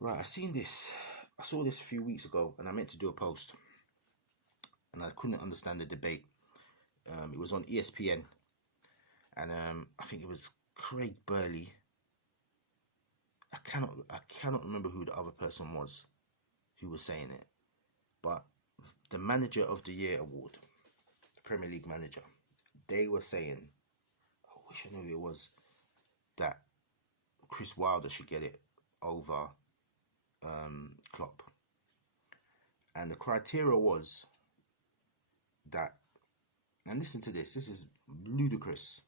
Right, I saw this a few weeks ago, and I meant to do a post, and I couldn't understand the debate. It was on ESPN, and I think it was Craig Burley. I cannot remember who the other person was who was saying it, but the Manager of the Year award, the Premier League manager, they were saying, I wish I knew who it was, that Chris Wilder should get it over Klopp, and the criteria was that, and listen to this. This is ludicrous,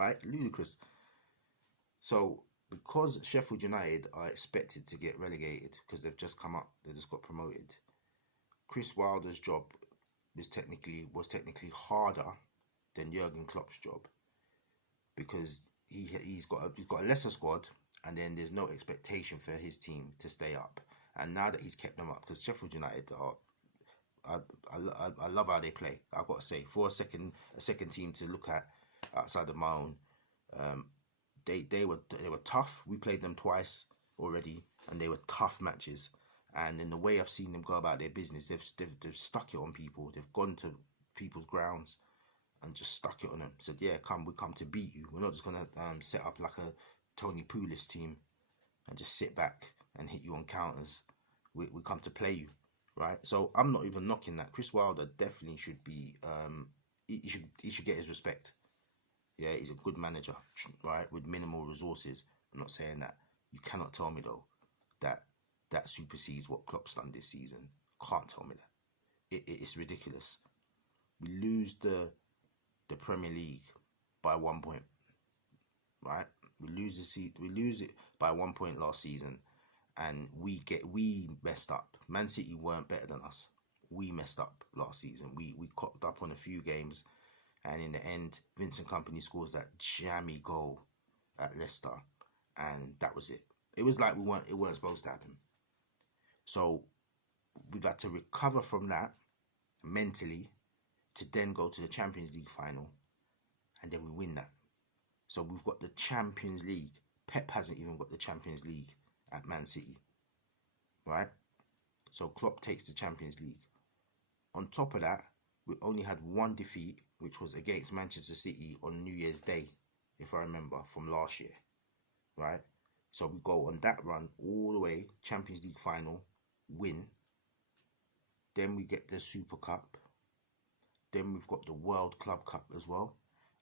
right? Ludicrous. So, because Sheffield United are expected to get relegated because they've just come up, they just got promoted. Chris Wilder's job was technically harder than Jurgen Klopp's job because he's got a lesser squad, and then there's no expectation for his team to stay up. And now that he's kept them up, because Sheffield United are, I love how they play. I've got to say, for a second team to look at outside of my own, um, they were tough. We played them twice already, and they were tough matches. And in the way I've seen them go about their business, they've stuck it on people. They've gone to people's grounds and just stuck it on them. Said, yeah, we come to beat you. We're not just gonna set up like a Tony Pulis team and just sit back and hit you on counters. We come to play you, right? So I'm not even knocking that. Chris Wilder definitely should be. He should get his respect. Yeah, he's a good manager, right? With minimal resources. I'm not saying that. You cannot tell me though that that supersedes what Klopp's done this season. Can't tell me that. It's ridiculous. We lose the Premier League by 1 point, right? We lose it by 1 point last season, and we messed up. Man City weren't better than us. We messed up last season. We cocked up on a few games, and in the end, Vincent Company scores that jammy goal at Leicester, and that was it. It was like it weren't supposed to happen. So we've had to recover from that mentally to then go to the Champions League final, and then we win that. So we've got the Champions League. Pep hasn't even got the Champions League at Man City, right? So Klopp takes the Champions League. On top of that, we only had one defeat, which was against Manchester City on New Year's Day, if I remember, from last year, right? So we go on that run all the way, Champions League final, win. Then we get the Super Cup. Then we've got the World Club Cup as well.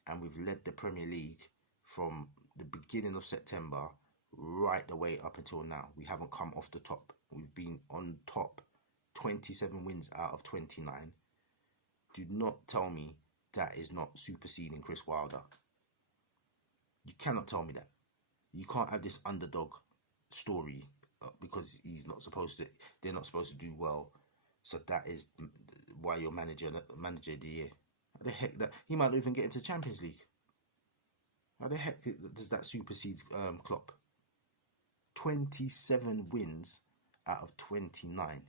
And we've led the Premier League from the beginning of September right the way up until now. We haven't come off the top. We've been on top, 27 wins out of 29. Do not tell me that is not superseding Chris Wilder. You cannot tell me that. You can't have this underdog story because they're not supposed to do well. So that is why you're manager of the year. How the heck that he might not even get into Champions League? How the heck does that supersede Klopp? 27 wins out of 29.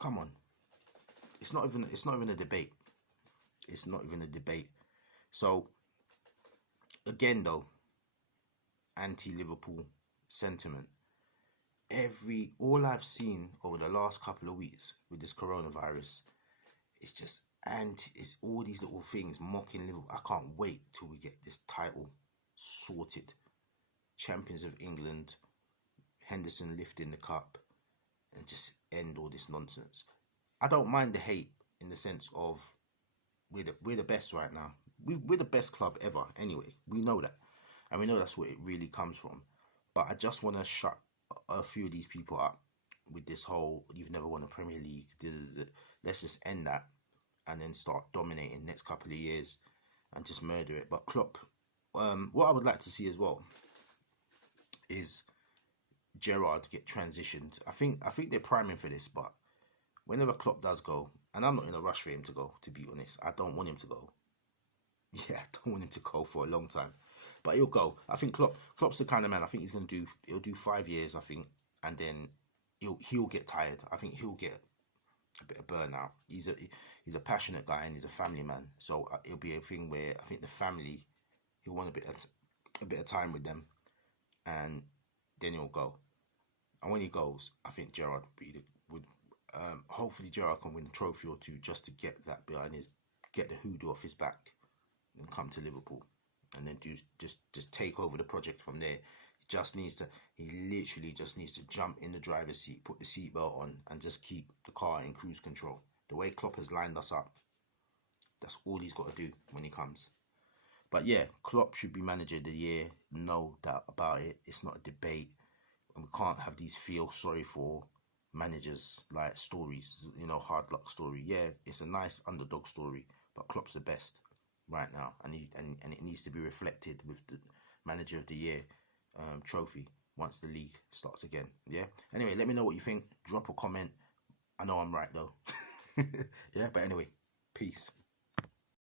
Come on. It's not even a debate. It's not even a debate. So again though, anti-Liverpool sentiment. All I've seen over the last couple of weeks with this coronavirus, it's just it's all these little things mocking Liverpool. I can't wait till we get this title sorted. Champions of England, Henderson lifting the cup, and just end all this nonsense. I don't mind the hate in the sense of we're the best right now. We're the best club ever anyway. We know that. And we know that's where it really comes from. But I just want to shut a few of these people up with this whole, you've never won a Premier League. Let's just end that and then start dominating next couple of years and just murder it. But Klopp, what I would like to see as well is Gerrard get transitioned. I think they're priming for this, but whenever Klopp does go, and I'm not in a rush for him to go, to be honest. I don't want him to go. Yeah, I don't want him to go for a long time. But he'll go. I think Klopp's the kind of man. I think he'll do 5 years, I think, and then he'll get tired. I think he'll get a bit of burnout. He's a passionate guy and he's a family man. So it'll be a thing where I think the family, he'll want a bit of time with them, and then he'll go. And when he goes, I think Gerrard would hopefully Gerrard can win a trophy or two just to get that behind his, get the hoodoo off his back, and come to Liverpool, and then just take over the project from there. He literally just needs to jump in the driver's seat, put the seatbelt on, and just keep the car in cruise control. The way Klopp has lined us up, that's all he's got to do when he comes. But yeah, Klopp should be manager of the year, no doubt about it. It's not a debate. And we can't have these feel sorry for managers like stories, you know, hard luck story. Yeah, it's a nice underdog story, but Klopp's the best right now, and it needs to be reflected with the manager of the year trophy once the league starts again. Yeah. Anyway, let me know what you think. Drop a comment. I know I'm right though. Yeah. But anyway, peace.